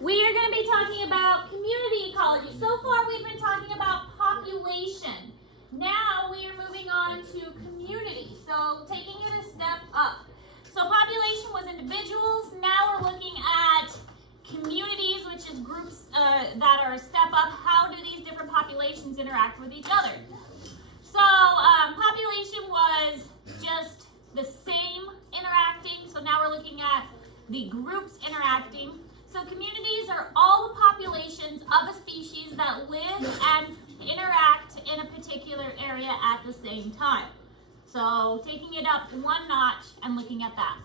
We are going to be talking about community ecology. So far we've been talking about population. Now we are moving on to community. So taking it a step up. So population was individuals. Now we're looking at communities, which is groups that are a step up. How do these different populations interact with each other? So population was just the same interacting. So now we're looking at the groups interacting. So communities are all the populations of a species that live and interact in a particular area at the same time. So taking it up one notch and looking at that.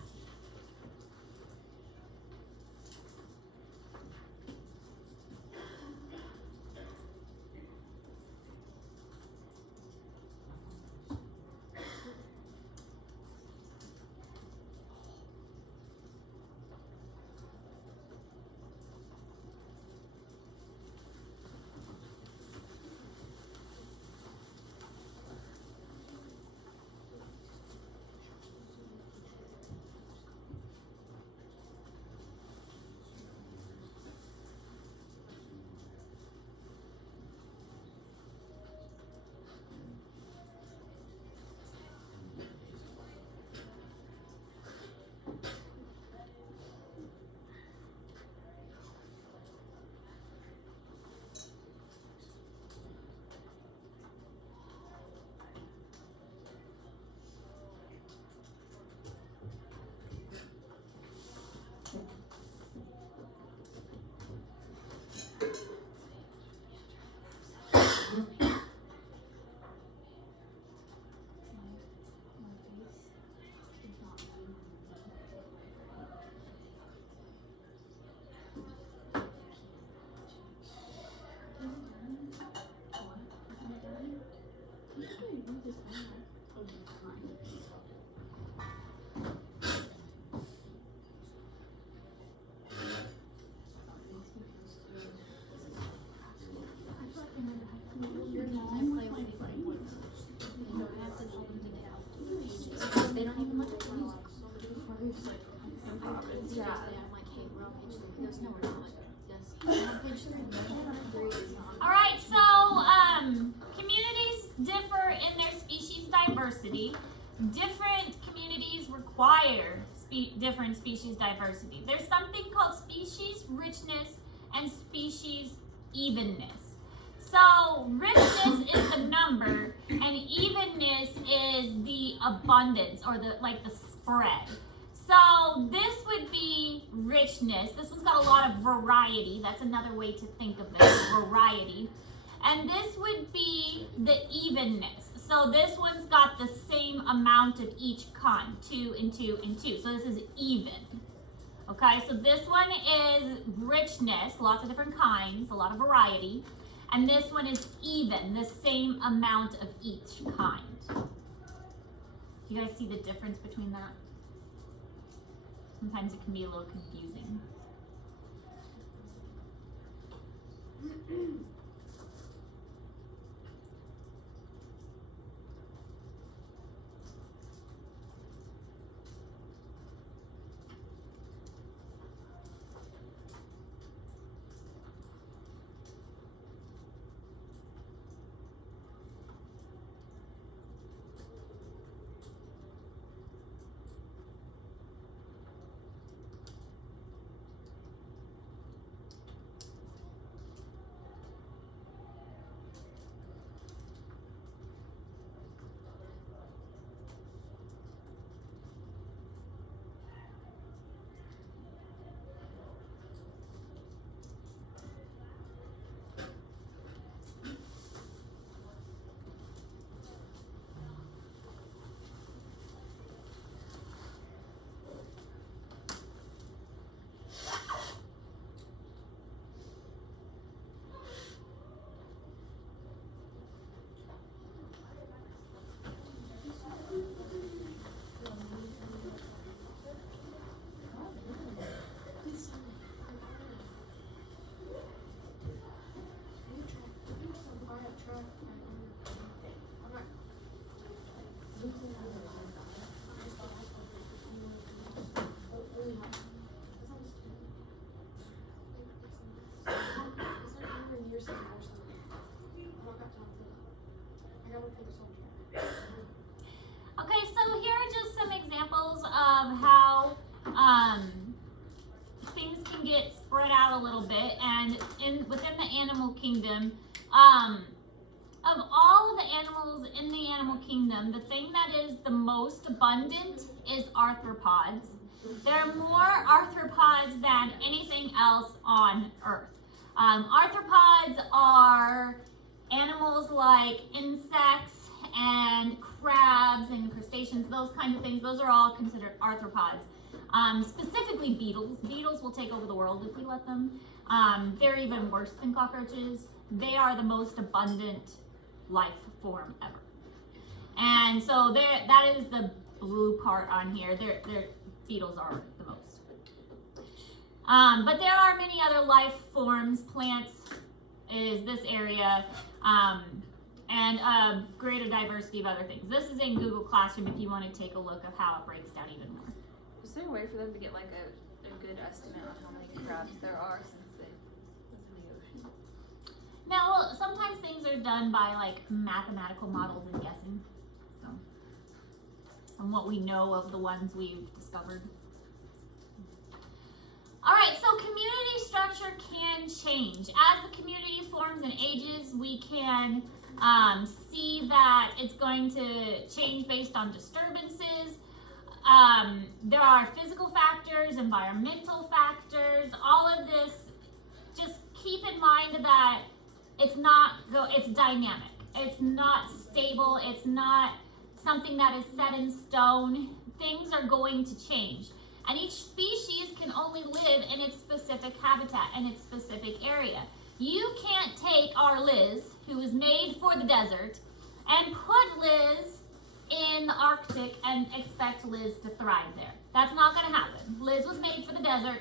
All right, so communities differ in their species diversity. Different communities require different species diversity. There's something called species richness and species evenness. So richness is the number and evenness is the abundance or the spread. So this would be richness. This one's got a lot of variety. That's another way to think of this, variety. And this would be the evenness. So this one's got the same amount of each kind, 2 and 2 and 2. So this is even. Okay, so this one is richness, lots of different kinds, a lot of variety. And this one is even, the same amount of each kind. Do you guys see the difference between that? Sometimes it can be a little confusing. things can get spread out a little bit, and within the animal kingdom, of all of the animals in the animal kingdom, the thing that is the most abundant is arthropods. There are more arthropods than anything else on Earth. Arthropods are animals like insects and crabs and crustaceans, those kinds of things. Those are all considered arthropods. Specifically beetles. Beetles will take over the world if we let them. They're even worse than cockroaches. They are the most abundant life form ever. And so that is the blue part on here. Beetles are the most. But there are many other life forms. Plants is this area, and a greater diversity of other things. This is in Google Classroom if you want to take a look of how it breaks down even more. Is there a way for them to get like a good estimate on how many crabs there are since they live in the ocean? Now, well, sometimes things are done by like mathematical models and guessing. So, and what we know of the ones we've discovered. All right, so community structure can change. As the community forms and ages, we can see that it's going to change based on disturbances. There are physical factors, environmental factors, all of this. Just keep in mind that it's dynamic. It's not stable. It's not something that is set in stone. Things are going to change. And each species can only live in its specific habitat and its specific area. You can't take our Liz, who was made for the desert, and put Liz in the Arctic and expect Liz to thrive there. That's not going to happen. Liz was made for the desert.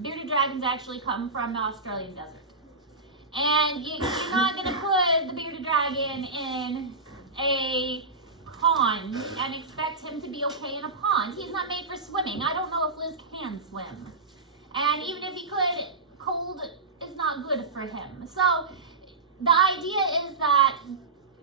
Bearded dragons actually come from the Australian desert. And you're not going to put the bearded dragon in a pond and expect him to be okay in a pond. He's not made for swimming. I don't know if Liz can swim. And even if he could, cold is not good for him. So the idea is that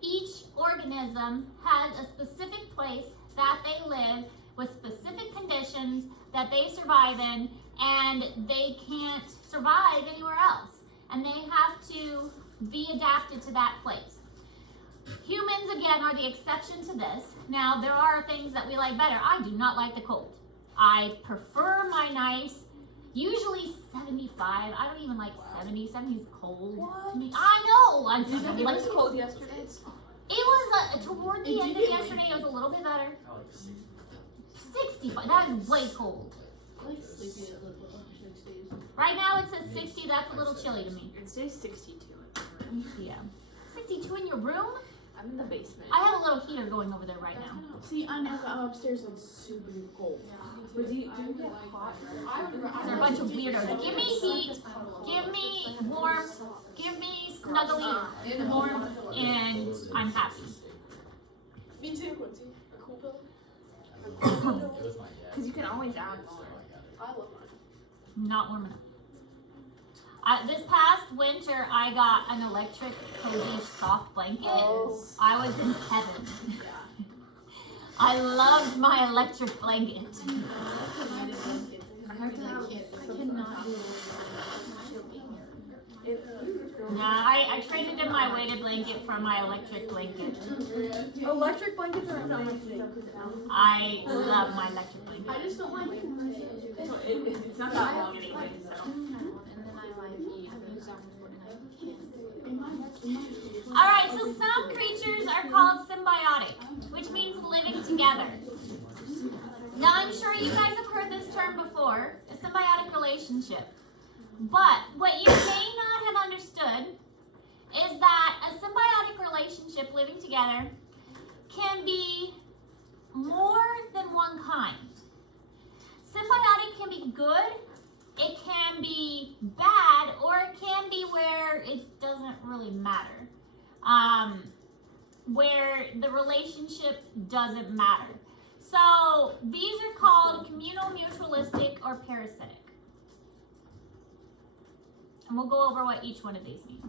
each organism has a specific place that they live with specific conditions that they survive in, and they can't survive anywhere else. And they have to be adapted to that place. Humans, again, are the exception to this. Now, there are things that we like better. I do not like the cold. I prefer my nice, usually 75. I don't even like 70. 70 is cold to me. I know. It was cold yesterday. It was toward the end of yesterday. It was a little bit better. 65. That is way cold. Right now it says 60. That's a little chilly to me. It says 62. Yeah. 62 in your room? I'm in the basement. I have a little heater going over there right now. See, I'm upstairs and it's super cold. But do you get hot? They're a bunch of weirdos. Give me heat, give me warmth, give me snuggly, warmth, and I'm happy. Me too, Quincy. A cool pillow? Because you can always add more. I love mine. Not warm enough. This past winter, I got an electric cozy soft blanket. Oh. I was in heaven. I loved my electric blanket. I traded in my weighted blanket for my electric blanket. Electric blankets are not my thing. I love my electric blanket. I just don't like It's not that long anyway, so. Alright, so some creatures are called symbiotic, which means living together. Now, I'm sure you guys have heard this term before, a symbiotic relationship. But what you may not have understood is that a symbiotic relationship living together can be more than one kind. Symbiotic can be good, it can be bad, or it can be where it doesn't really matter. Where the relationship doesn't matter. So these are called communal, mutualistic, or parasitic. And we'll go over what each one of these means.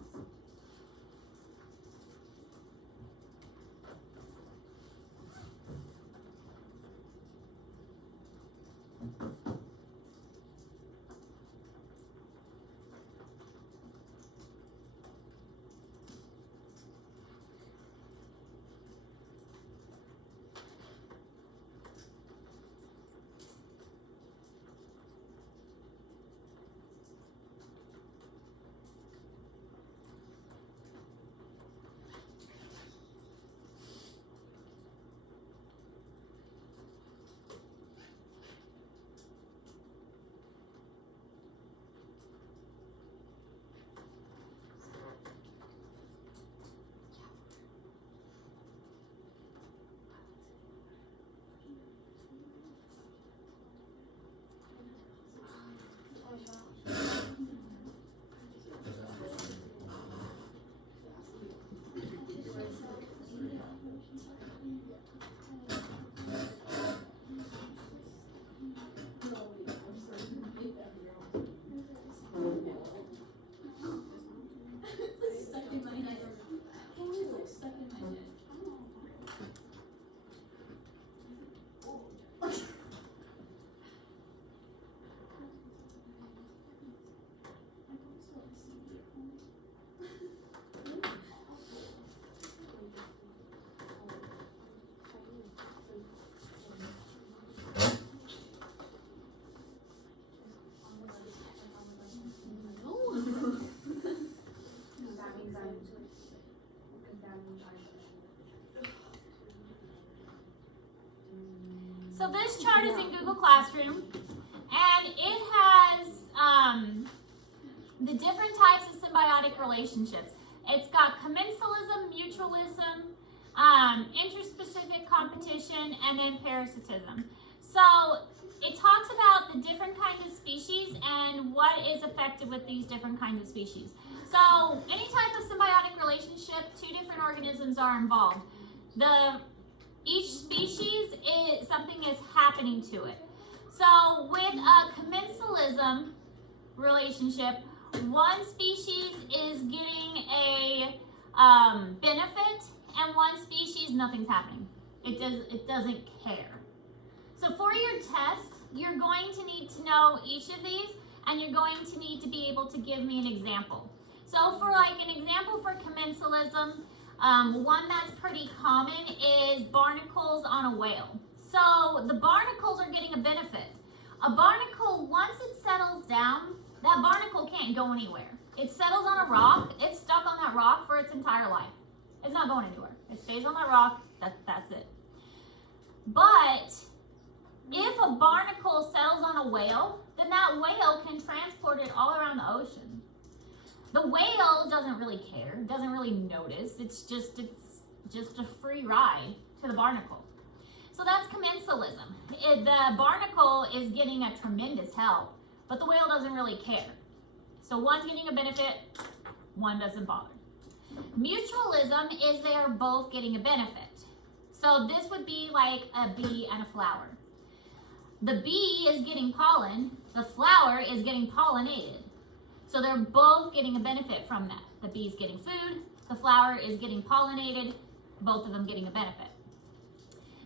So this chart is in Google Classroom, and it has the different types of symbiotic relationships. It's got commensalism, mutualism, interspecific competition, and then parasitism. So it talks about the different kinds of species and what is affected with these different kinds of species. So any type of symbiotic relationship, two different organisms are involved. Each species something is happening to it. So with a commensalism relationship, one species is getting a benefit, and one species nothing's happening. It doesn't care. So for your test, you're going to need to know each of these, and you're going to need to be able to give me an example. So for like an example for commensalism, one that's pretty common is barnacles on a whale. So the barnacles are getting a benefit. A barnacle, once it settles down, that barnacle can't go anywhere. It settles on a rock, it's stuck on that rock for its entire life. It's not going anywhere. It stays on that rock, that's it. But if a barnacle settles on a whale, then that whale can transport it all around the ocean. The whale doesn't really care, doesn't really notice. It's just a free ride to the barnacle. So that's commensalism. The barnacle is getting a tremendous help, but the whale doesn't really care. So one's getting a benefit, one doesn't bother. Mutualism is they are both getting a benefit. So this would be like a bee and a flower. The bee is getting pollen, the flower is getting pollinated. So they're both getting a benefit from that. The bee's getting food, the flower is getting pollinated, both of them getting a benefit.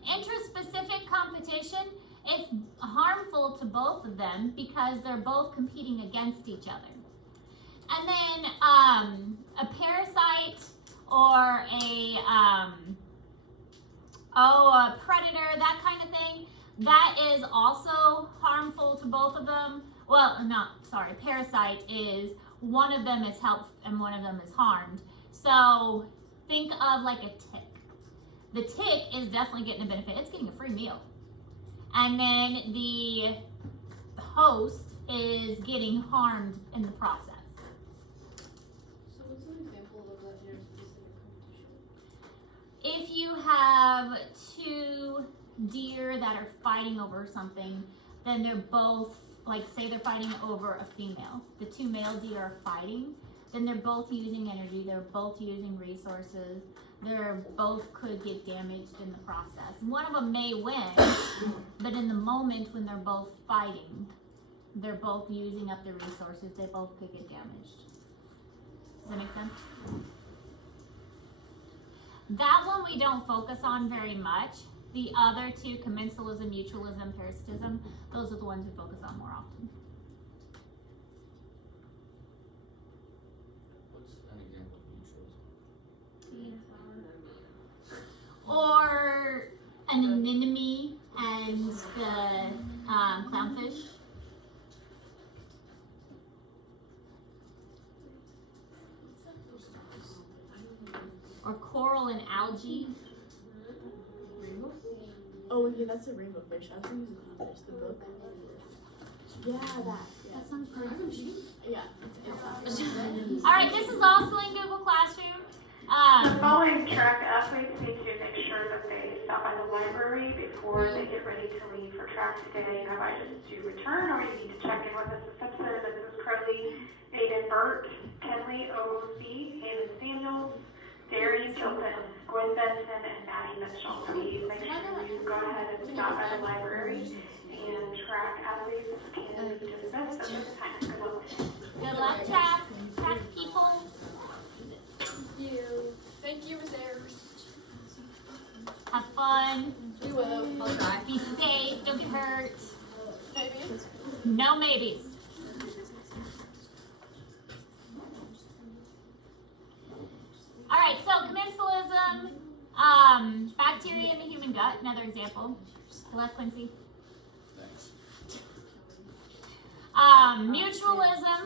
Interspecific competition, it's harmful to both of them because they're both competing against each other. And then a parasite or a predator, that kind of thing, that is also harmful to both of them. Well, parasite is one of them is helped and one of them is harmed. So think of like a tick. The tick is definitely getting a benefit. It's getting a free meal. And then the host is getting harmed in the process. So what's an example of that interspecific competition? If you have two deer that are fighting over something, then they're both, like say they're fighting over a female. The two male deer are fighting, then they're both using energy, they're both using resources, they're both could get damaged in the process. One of them may win, but in the moment when they're both fighting, they're both using up the resources, they both could get damaged. Does that make sense? That one we don't focus on very much. The other two, commensalism, mutualism, parasitism, those are the ones we focus on more often. What's an example of mutualism? Or an anemone and the clownfish. Or coral and algae. Oh yeah, that's a rainbow fish. I was thinking clownfish, the book. Yeah, that. Yeah. That sounds perfect. Yeah. All right, this is also in Google Classroom. The following track athletes need to make sure that they stop by the library before they get ready to leave for track today. You have items to return, or you need to check in with Mrs. Simpson and Mrs. Crowley, Aiden Burt, Kenley O.C., Hayden Samuels, Darian Gilpin, Gwen Benson, and Maddie Mitchell. Please make sure you go ahead and stop by the library, and track athletes can be dismissed at this time. Good luck. Good luck, track people. Thank you, reserves. Have fun. We will. I'll try. Be safe. Don't get hurt. Maybe. No maybes. All right, so commensalism, bacteria in the human gut, another example. Good luck, Quincy. Thanks. Mutualism,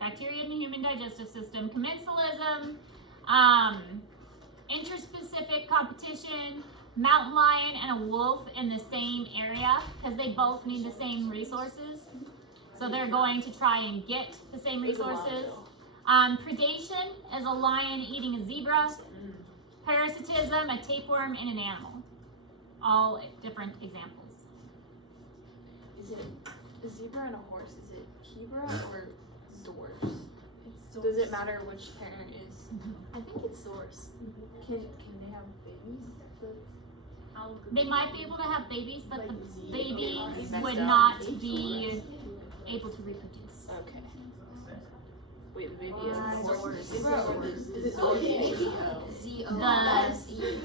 bacteria in the human digestive system. Commensalism, interspecific competition, mountain lion and a wolf in the same area because they both need the same resources. So they're going to try and get the same resources. Predation is a lion eating a zebra. Parasitism, a tapeworm, and an animal. All different examples. Is it a zebra and a horse? Is it Hebra or Zors? Does it matter which parent is? I think it's Zors. Can they have babies? They might be able to have babies, but the babies Messed would up. not be able to reproduce. Okay. Wait, the baby is Why a horse or a Zors? zebra or Is is it Okay.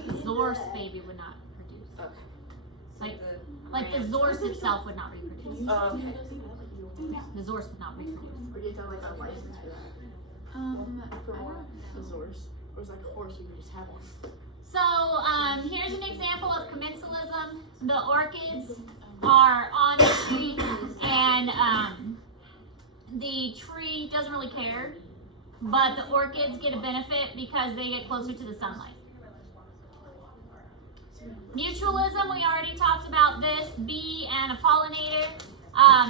The Zorse baby would not reproduce. Okay. Like the Zorse itself would not reproduce. Oh, okay. The Zorse would not reproduce. Or do you have like a license for that? For what? The Zors. Or is it like a horse we can just have one? So here's an example of commensalism. The orchids are on the tree, and the tree doesn't really care, but the orchids get a benefit because they get closer to the sunlight. Mutualism, we already talked about this. Bee and a pollinator,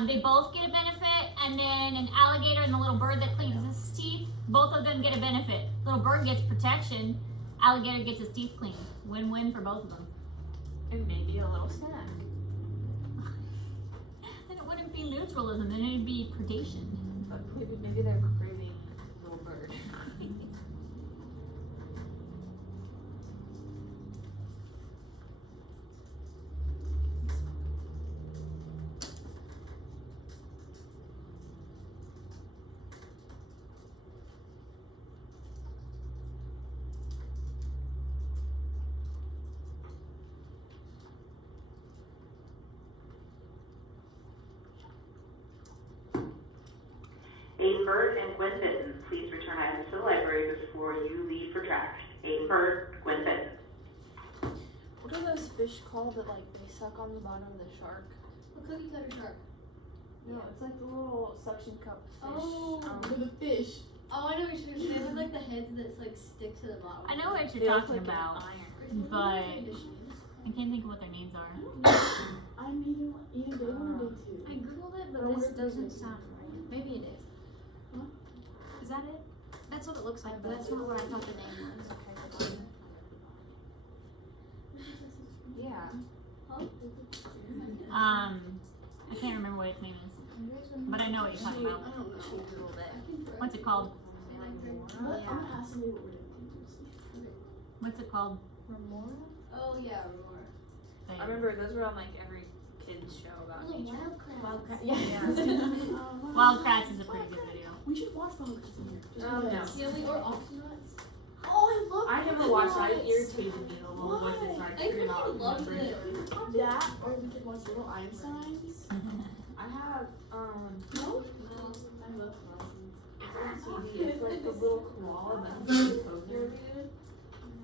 they both get a benefit, and then an alligator and the little bird that cleans his teeth, both of them get a benefit. Little bird gets protection, alligator gets his teeth cleaned. Win-win for both of them. And maybe a little snack. Then it wouldn't be mutualism, then it'd be predation. But maybe they're craving little bird. Aiden Bird and Gwen Fitton, please return items to the library before you leave for track. Aiden Bird, Gwen Fitton. What are those fish called that like they suck on the bottom of the shark? A cookie cutter shark. No, it's like the little suction cup fish. Oh. The fish. Oh, I know what you're saying. They have like the heads that like stick to the bottom. I know what They you're look talking like an about, iron. but I can't think of what their names are. I'm eating day one or day two. I googled it, I but wonder this if there's doesn't a- sound right. Maybe it is. Huh? Is that it? That's what it looks like, but that's not what I thought the name was. Yeah. I can't remember what its name is, but I know what you're talking I about. don't know. She googled it. What's it called? What? I'm gonna ask somebody what we're doing. What's it called? Oh yeah, Aurora. I remember those were on like every kid's show about Oh, nature. Wildcat. Yeah. Wildcats is a pretty good video. We should watch Wildcats in here. Just No. because. Silly or Octonauts. Oh, I love I never watched that. It irritated me the little Why? voices I I figured out. freaking loved remember. it. That, or we could watch Little Einsteins. I have No? I love it's on TV. It's like the little koala that's the composer dude.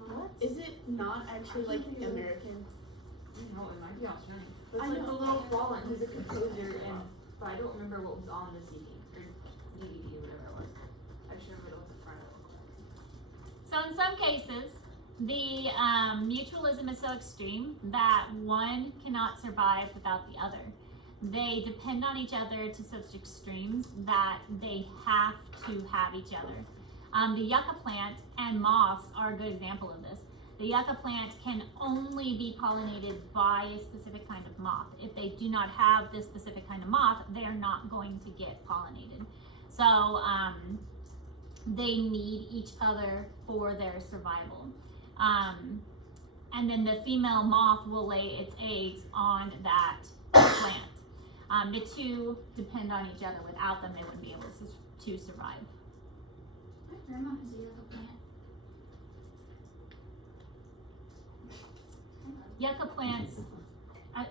What? Is it not actually like American? No, it might be Australian. But it's I like know. the little koala and he's a composer but I don't remember what was on the CD or DVD or whatever it was. I just remember what the front looked like. So in some cases, the mutualism is so extreme that one cannot survive without the other. They depend on each other to such extremes that they have to have each other. The yucca plant and moths are a good example of this. The yucca plant can only be pollinated by a specific kind of moth. If they do not have this specific kind of moth, they are not going to get pollinated. So they need each other for their survival. And then the female moth will lay its eggs on that plant. The two depend on each other. Without them, they wouldn't be able to survive. My grandma has a yucca plant. Yucca plants, I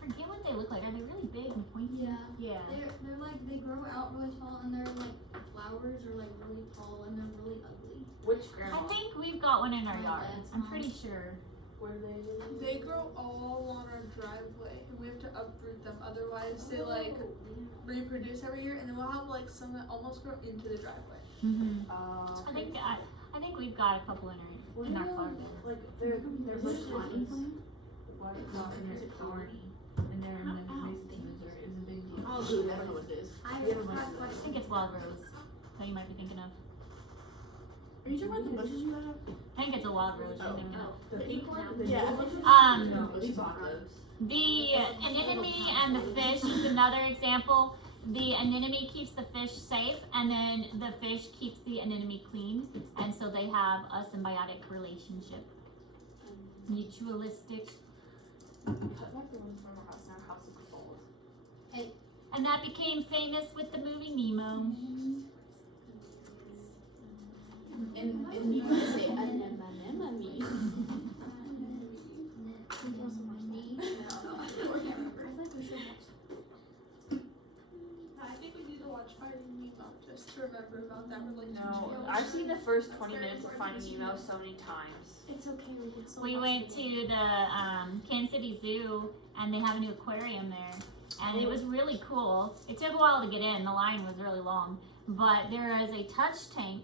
forget what they look like. Are they really big and pointy? Yeah. Yeah. They're like, they grow out really tall and they're like, flowers are like really tall and they're really ugly. Which I grandma? think we've got one in our Oh, yard. that's I'm mom. pretty sure. Where do they live? They grow all on our driveway, and we have to uproot them. Otherwise, they like reproduce every year, and then we'll have like some that almost grow into the driveway. Mm-hmm. Oh. I think we've got a couple in our. in our flower beds. Like, they're bushes. Why it's not in their colony, and they're in the Mason Missouri is a big deal. Oh, shoot, I don't know what it is. I We have a bunch have of a I question. think it's wild rose that you might be thinking of. Are you talking about the bushes you have? I think it's a wild rose. Oh. The pink one? The Yeah. yellow bushes? Um, No, we bought those. The anemone and the fish is another example. The anemone keeps the fish safe, and then the fish keeps the anemone clean, and so they have a symbiotic relationship. Mutualistic. Cut back the one from our house, and our house is full. And that became famous with the movie Nemo. And you can say anemone. I think we need to watch Finding Nemo just to remember about that relationship. No, I've seen the first 20 minutes of Finding Nemo so many times. It's okay, we can still We watch went it. to the Kansas City Zoo, and they have a new aquarium there, and it was really cool. It took a while to get in; the line was really long. But there is a touch tank,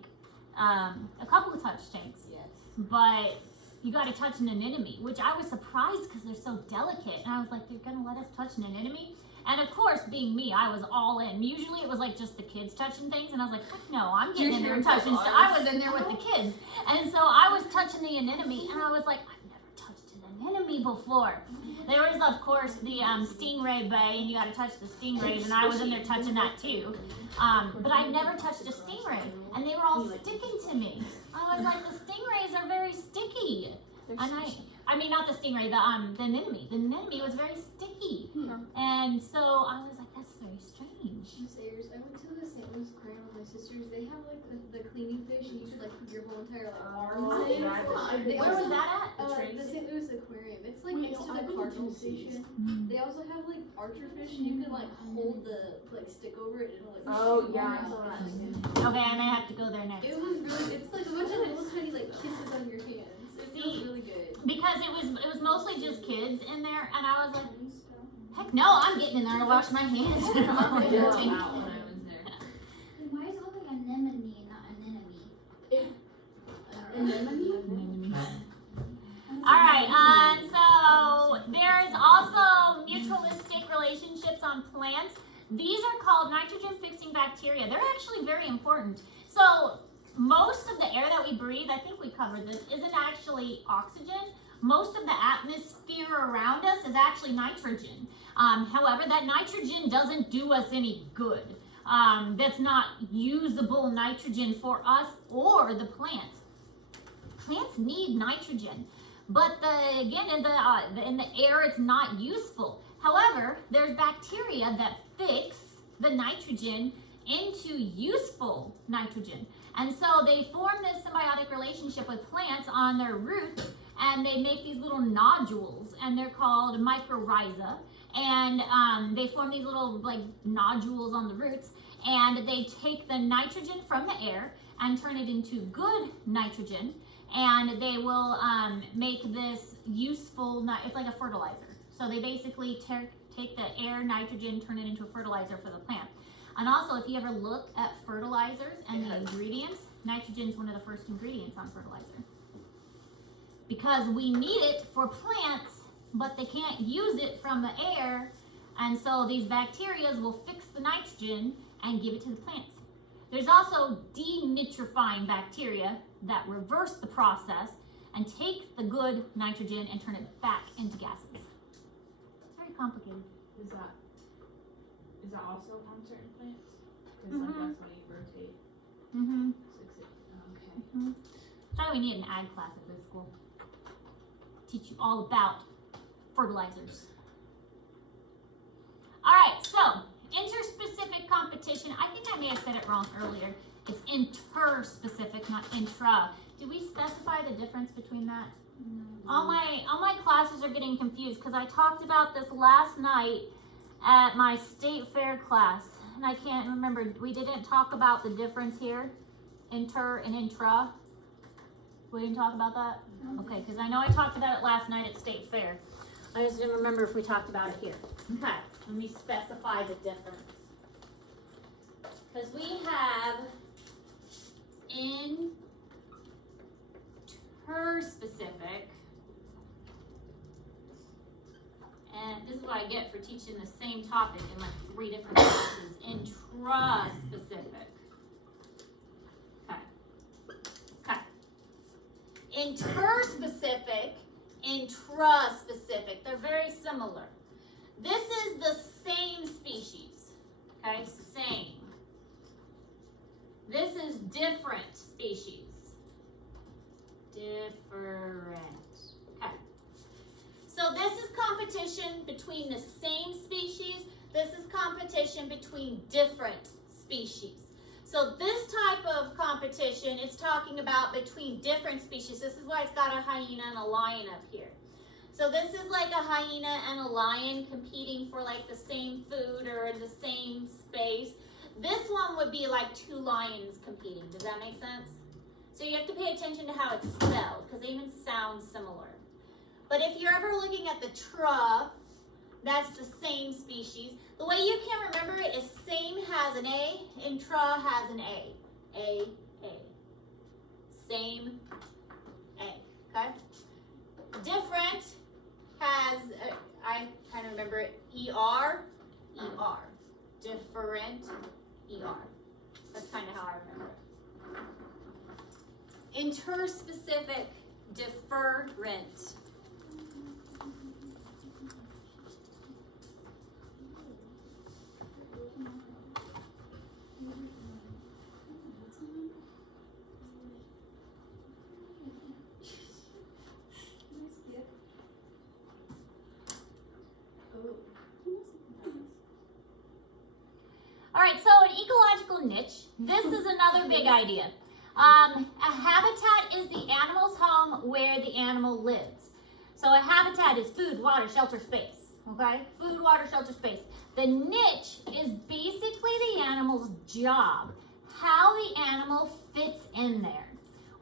a couple of touch tanks. Yes. But you got to touch an anemone, which I was surprised because they're so delicate. And I was like, they're gonna let us touch an anemone? And of course, being me, I was all in. Usually it was like just the kids touching things, and I was like, heck no, I'm getting in there and touching stuff. I was in there with the kids, and so I was touching the anemone, and I was like, I've never touched an anemone before. There was, of course, the stingray bay, and you got to touch the stingrays, and I was in there touching that too. But I never touched a stingray, and they were all sticking to me. I was like, the stingrays are very sticky. They're And squishy. I mean, not the stingray, the anemone. The anemone was very sticky. And so I was like, that's very strange. Sayers, I went to the St. Louis Aquarium with my sisters. They have like the cleaning fish, and you could like put your whole entire like arms Oh, in. yeah, They Where was also- that at? The St. Louis Aquarium. It's like Wait, next no, to I've the been to Cardinal Tennessee. Station. They also have like archer fish, and you can like hold the like stick over it and it'll like. Oh, shoot yeah, I arms saw out. that. Okay, I may have to go there next. It was really. It's like a bunch of little tiny like kisses on your hands. It feels really good. Because it was mostly just kids in there, and I was like, heck no, I'm getting in there to wash my hands. I did all that when I was there. Then why is it called like anemone and not anemone? All right, so there's also mutualistic relationships on plants. These are called nitrogen-fixing bacteria. They're actually very important. So most of the air that we breathe, I think we covered this, isn't actually oxygen. Most of the atmosphere around us is actually nitrogen. However, that nitrogen doesn't do us any good. That's not usable nitrogen for us or the plants. Plants need nitrogen, but again, in the air, it's not useful. However, there's bacteria that fix the nitrogen into useful nitrogen. And so they form this symbiotic relationship with plants on their roots, and they make these little nodules, and they're called mycorrhiza. And they form these little like nodules on the roots, and they take the nitrogen from the air and turn it into good nitrogen, and they will make this useful, it's like a fertilizer. So they basically take the air nitrogen, turn it into a fertilizer for the plant. And also, if you ever look at fertilizers and the ingredients, nitrogen is one of the first ingredients on fertilizer. Because we need it for plants, but they can't use it from the air, and so these bacteria will fix the nitrogen and give it to the plants. There's also denitrifying bacteria that reverse the process and take the good nitrogen and turn it back into gases. It's very complicated. Is that also on certain plants? Because like that's when you rotate. Mm-hmm. Okay. That's why we need an ag class at this school. Teach you all about fertilizers. All right, so interspecific competition. I think I may have said it wrong earlier. It's interspecific, not intra. Did we specify the difference between that? All my classes are getting confused because I talked about this last night at my state fair class, and I can't remember. We didn't talk about the difference here, inter and intra. We didn't talk about that? Okay, because I know I talked about it last night at state fair. I just didn't remember if we talked about it here. Okay, let me specify the difference. Because we have interspecific, and this is what I get for teaching the same topic in like 3 different classes, intraspecific. Okay. Interspecific, intraspecific. They're very similar. This is the same species. Okay, same. This is different species. Different. Okay. So this is competition between the same species. This is competition between different species. So this type of competition, it's talking about between different species. This is why it's got a hyena and a lion up here. So this is like a hyena and a lion competing for like the same food or the same space. This one would be like 2 lions competing. Does that make sense? So you have to pay attention to how it's spelled because they even sound similar. But if you're ever looking at the tra, that's the same species. The way you can remember it is same has an A, intra has an A. A. Same, A, okay? Different has, I kind of remember it, ER. Different, ER. That's kind of how I remember it. Interspecific, different. All right, so an ecological niche. This is another big idea. A habitat is the animal's home where the animal lives. So a habitat is food, water, shelter, space. Okay? Food, water, shelter, space. The niche is basically the animal's job. How the animal fits in there.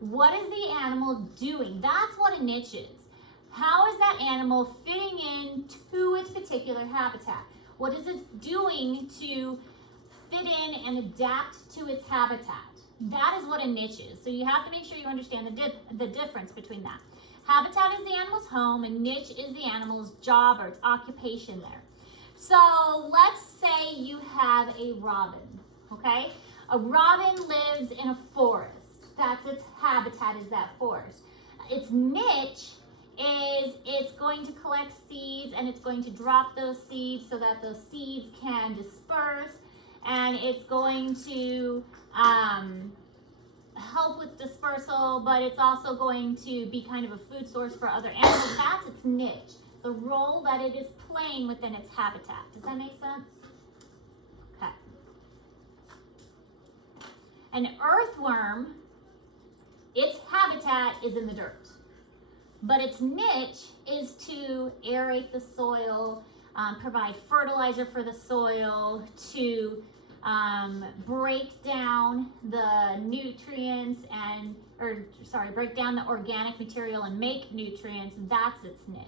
What is the animal doing? That's what a niche is. How is that animal fitting into its particular habitat? What is it doing to fit in and adapt to its habitat? That is what a niche is. So you have to make sure you understand the difference between that. Habitat is the animal's home and niche is the animal's job or its occupation there. So let's say you have a robin, okay? A robin lives in a forest. That's its habitat, is that forest. Its niche is it's going to collect seeds and it's going to drop those seeds so that those seeds can disperse, and it's going to help with dispersal, but it's also going to be kind of a food source for other animals. That's its niche, the role that it is playing within its habitat. Does that make sense? Okay. An earthworm, its habitat is in the dirt, but its niche is to aerate the soil, provide fertilizer for the soil, to break down the nutrients break down the organic material and make nutrients. That's its niche.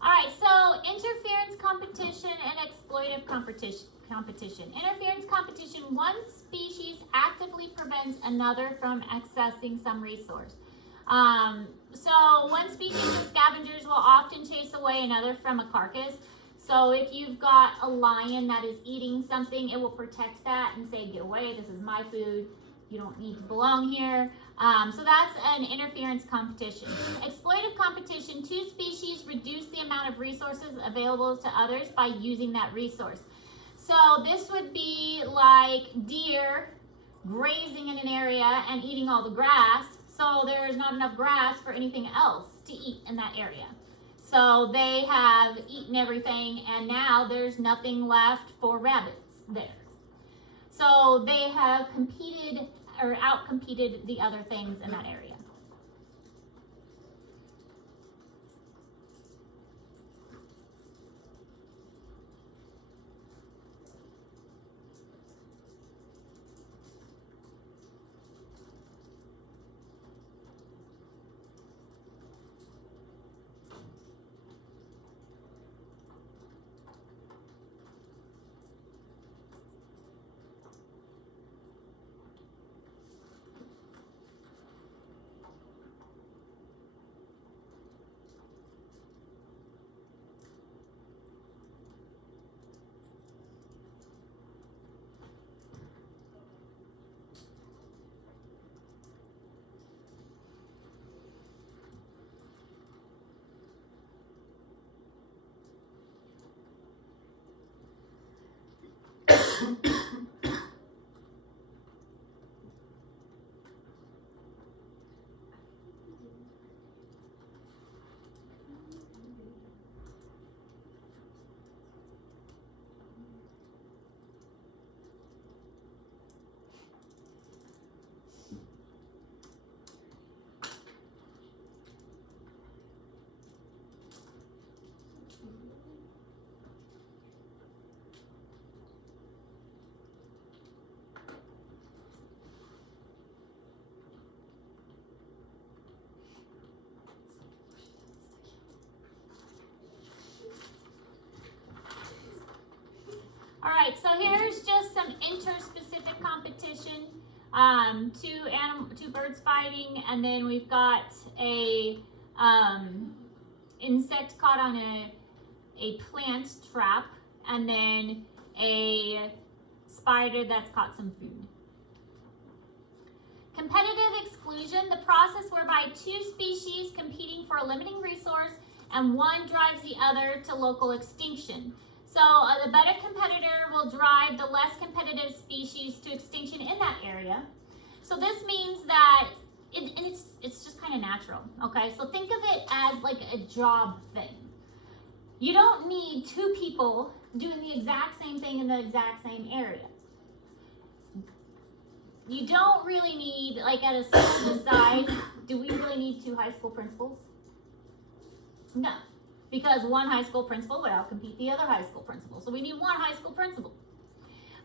Alright, so interference competition and exploitive competition. Interference competition, one species actively prevents another from accessing some resource. So one species of scavengers will often chase away another from a carcass. So if you've got a lion that is eating something, it will protect that and say, get away, this is my food, you don't need to belong here. So that's an interference competition. Exploitive competition, two species reduce the amount of resources available to others by using that resource. So this would be like deer grazing in an area and eating all the grass, so there's not enough grass for anything else to eat in that area. So they have eaten everything, and now there's nothing left for rabbits there. So they have competed or outcompeted the other things in that area. All right, so here's just some interspecific competition. Two birds fighting, and then we've got a insect caught on a plant trap, and then a spider that's caught some food. Competitive exclusion, the process whereby two species competing for a limiting resource and one drives the other to local extinction. So the better competitor will drive the less competitive species to extinction in that area. So this means that it's just kind of natural, okay? So think of it as like a job thing. You don't need two people doing the exact same thing in the exact same area. You don't really need, like at a school this size, do we really need two high school principals? No. Because one high school principal would outcompete the other high school principal. So we need one high school principal.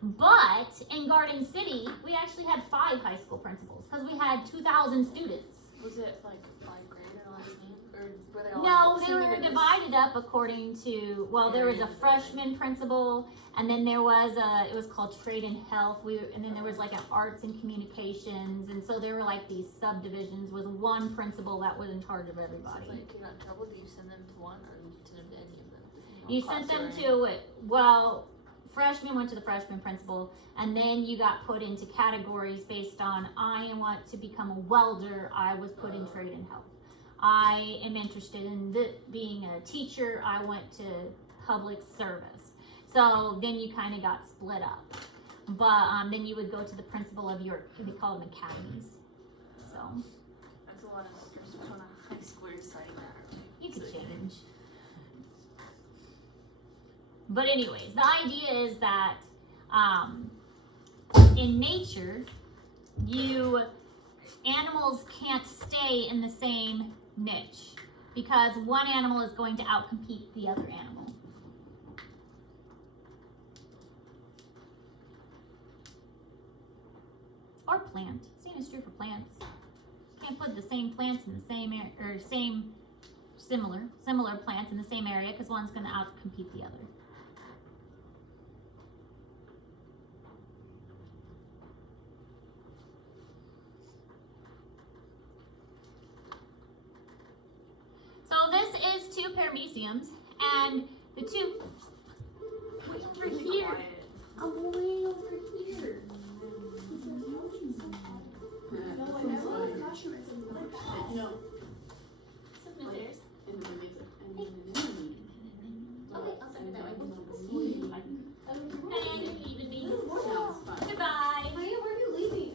But in Garden City, we actually had 5 high school principals because we had 2,000 students. Was it like by grade or last name? Or were they all No, like, they were divided up according to, well, there was a freshman principal, and then there was it was called Trade and Health, and then there was like an Arts and Communications, and so there were like these subdivisions with one principal that was in charge of everybody. So if you got in trouble, do you send them to one or you send them to any of them? You sent them to, well, freshmen went to the freshman principal, and then you got put into categories based on, I want to become a welder, I was put in Trade and Health. I am interested in being a teacher, I went to public service. So then you kind of got split up. But then you would go to the principal of your, they call them academies. So That's a lot of stress on a high school deciding that. you could change. But anyways, the idea is that in nature, animals can't stay in the same niche because one animal is going to outcompete the other animal. Or plant. Same is true for plants. Can't put the same plants in the same area, or similar plants in the same area because one's going to outcompete the other. So this is 2 parameciums, and the 2 way over here. I'm way over here. No. This is Miss Ayers. Okay, I'll send it that way. And even me. Goodbye. Maya, where are you leaving?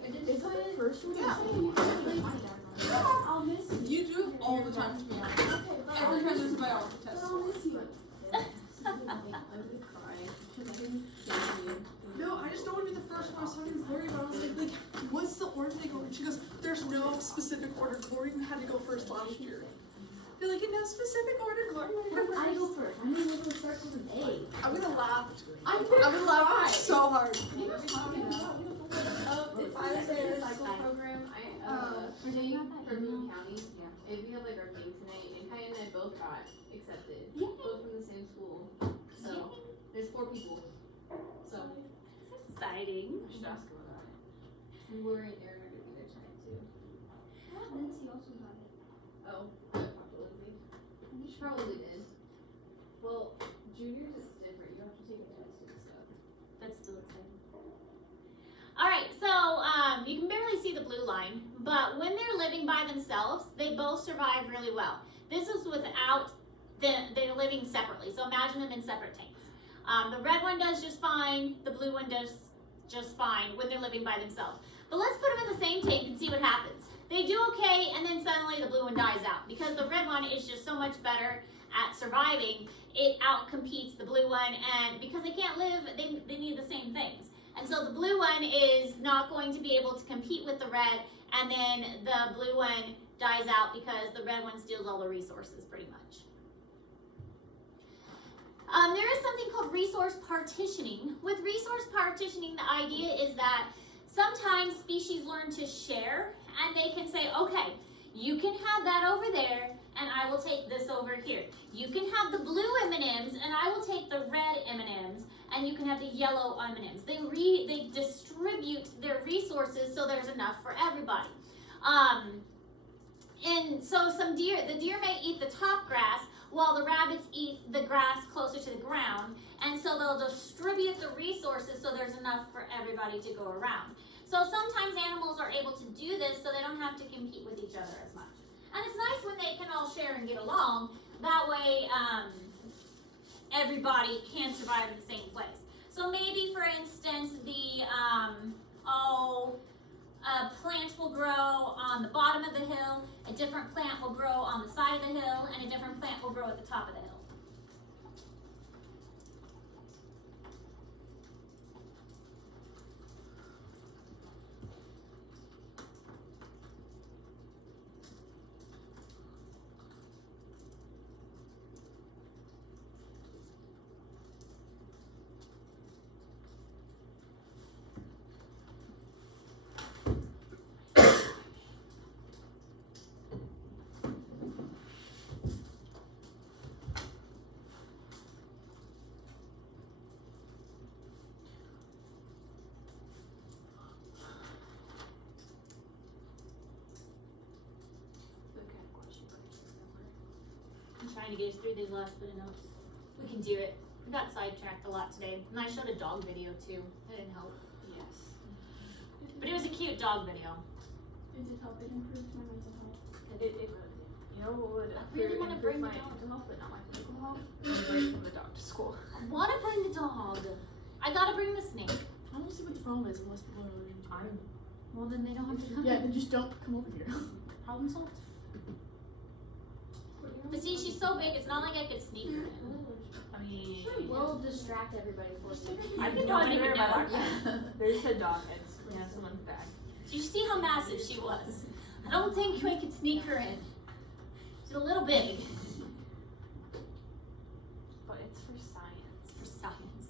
failed the test. Oh, I miss you. But- I'm gonna cry because I didn't get you. No, I just don't want to be the first one. I was talking to Glory about it. I was like, what's the order they go in? She goes, there's no specific order. Glory had to go first last year. They're like, in no specific order, Glory, you want to I go go first? first. I'm gonna go start with an A. I'm gonna laugh. I'm gonna laugh so hard. What are you talking about? If I was in a Like school that. program, I, for Boone County, if we had like our game tonight, and Kaya and I both got accepted, both from the same school. So, there's 4 people. So, Exciting. I should ask him about it. and Lori and Aaron are gonna be there tonight too. Lindsay also got it. Oh, I talked to Lindsay. She probably did. Well, juniors is different, you have to take a test and stuff. That's still exciting. All right, so you can barely see the blue line, but when they're living by themselves, they both survive really well. This is without they're living separately. So imagine them in separate tanks. The red one does just fine. The blue one does just fine when they're living by themselves. But let's put them in the same tank and see what happens. They do okay, and then suddenly the blue one dies out because the red one is just so much better at surviving. It outcompetes the blue one, and because they can't live, they need the same things. And so the blue one is not going to be able to compete with the red, and then the blue one dies out because the red one steals all the resources pretty much. There is something called resource partitioning. With resource partitioning, the idea is that sometimes species learn to share, and they can say, okay, you can have that over there, and I will take this over here. You can have the blue M&Ms, and I will take the red M&Ms, and you can have the yellow M&Ms. They distribute their resources so there's enough for everybody. And so the deer may eat the top grass, while the rabbits eat the grass closer to the ground, and so they'll distribute the resources so there's enough for everybody to go around. So sometimes animals are able to do this so they don't have to compete with each other as much. And it's nice when they can all share and get along. That way, everybody can survive in the same place. So maybe, for instance, a plant will grow on the bottom of the hill, a different plant will grow on the side of the hill, and a different plant will grow at the top of the hill. What kind of question do I remember? I'm trying to get us through these last bit of notes. We can do it. We got sidetracked a lot today. And I showed a dog video too. That didn't help. Yes. But it was a cute dog video. Did it help it improve my mental health? It really did. You know what would I really wanna improve bring my the dog. mental health, but not my physical health? Bringing the dog to school. I want to bring the dog. I gotta bring the snake. I don't see what the problem is unless people are allergic to it. Well, then they don't have to come. Yeah, then just don't come over here. Problem solved. But see, she's so big, it's not like I could sneak her in. I mean, We'll distract everybody for you. I can can probably probably do it my now. backpack. There's a dog head in someone's bag. did you see how massive she was? I don't think I could sneak her in. She's a little big. But it's for science. For science.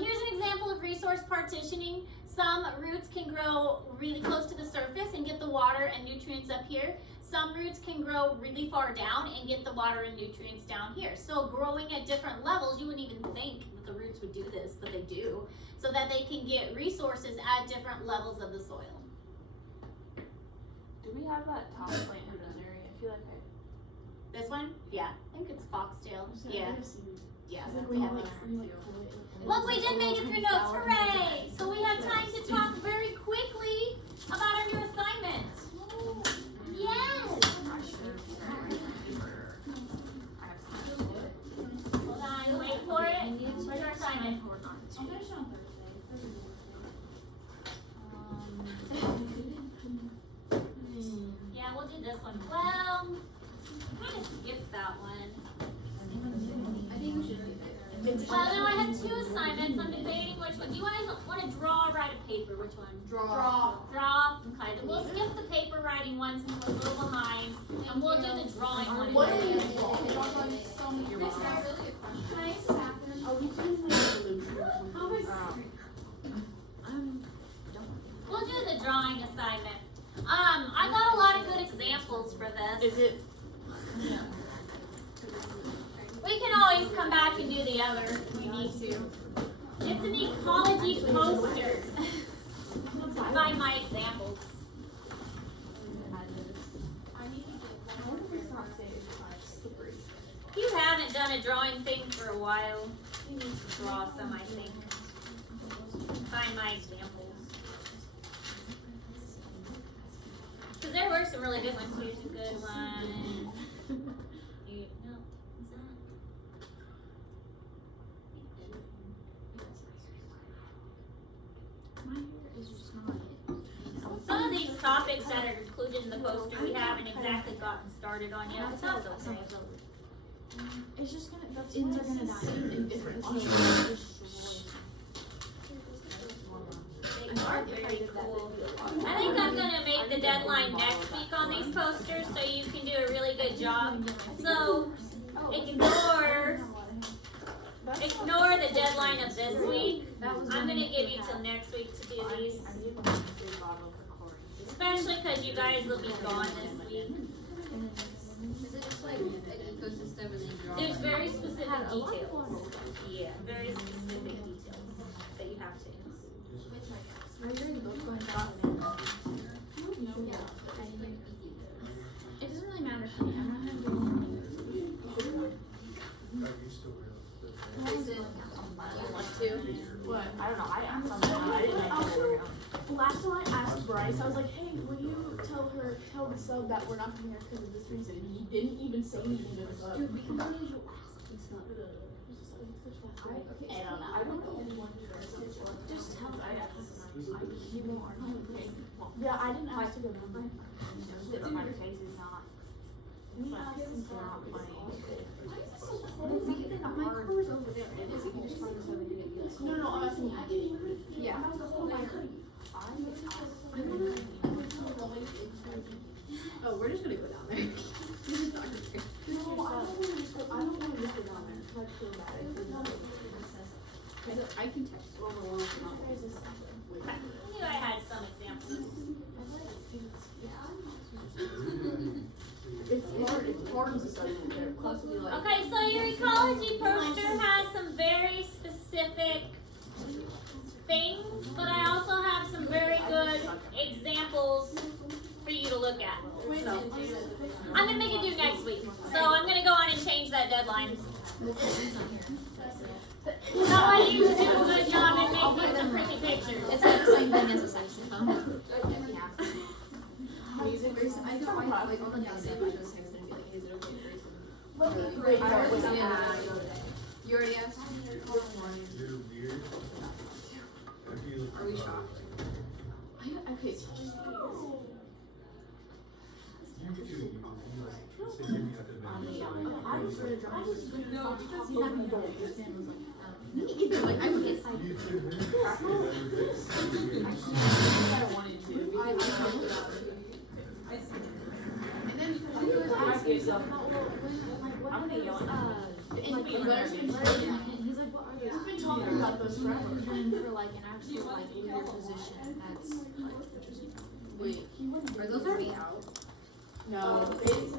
Here's an example of resource partitioning. Some roots can grow really close to the surface and get the water and nutrients up here. Some roots can grow really far down and get the water and nutrients down here. So growing at different levels, you wouldn't even think that the roots would do this, but they do, so that they can get resources at different levels of the soil. Do we have that top plant in Missouri? I feel like I. This one? Yeah, I think it's foxtail. Yeah, yeah. It's like That's when you heavy. like, when you like pull it. and Look, we it's did like a make it little through tiny notes. flower. Hooray! So we have time to talk very quickly about our new assignment. Yes! I'm not sure if I have some. Hold on, wait for it. Where's our assignment? I'll finish on Thursday. Yeah, we'll do this one. Well, I'm gonna skip that one. Well, then I have two assignments. I'm debating which one. Do you guys want to draw or write a paper? Which one? Draw. Draw. Okay. Then we'll skip the paper writing one since we're a little behind, and we'll do the drawing one. What instead. do you draw? We'll do the drawing assignment. I got a lot of good examples for this. Is it? We can always come back and do the other if we need to. It's an ecology poster. Find my examples. You haven't done a drawing thing for a while. You need to draw some, I think. Find my examples. Because there were some really good ones. Here's a good one. No, it's not. Some of these topics that are included in the poster we haven't exactly gotten started on yet, but that's okay. It's just gonna, that's ends are gonna die in different They are very cool. I think I'm gonna make the deadline next week on these posters so you can do a really good job. So ignore the deadline of this week. I'm gonna give you till next week to do these. Especially because you guys will be gone this week. Is it just like an ecosystem and then draw? There's very specific details. Yeah, very specific details that you have to include. Are you guys both going back? It doesn't really matter to me. I'm not gonna do What? I don't know. I asked something. I didn't know they were gonna. Last time I asked Bryce, I was like, hey, will you tell the sub that we're not coming here because of this reason? And he didn't even say anything to the sub. Dude, because I don't know. I don't know. just tell me. He won't. Okay. Yeah, I didn't ask to go number. My face is not. It's not funny. My car's over there. It is. You can just find this over here. No, I'm asking you. Yeah. Oh, we're just gonna go down there. This is not gonna be. No, I don't want to just go down there. I feel bad. I can text you over one. I knew I had some examples. It's hard as a subject. They're close to be like. Okay, so your ecology poster has some very specific things, but I also have some very good examples for you to look at. So, I'm gonna make it due next week. So I'm gonna go on and change that deadline. So I need to do a good job and make me some pretty pictures. It's like the same thing as a saxophone. I don't like all the examples. I was gonna be like, is it okay for you? Wait, You already asked? Are we shocked? Okay, so Me either, like, I would get I wanted to. And then Ask yourself. I'm gonna yell. He's been talking about this forever. For like an actual like in your position. That's like interesting. wait, are those already out? No, they didn't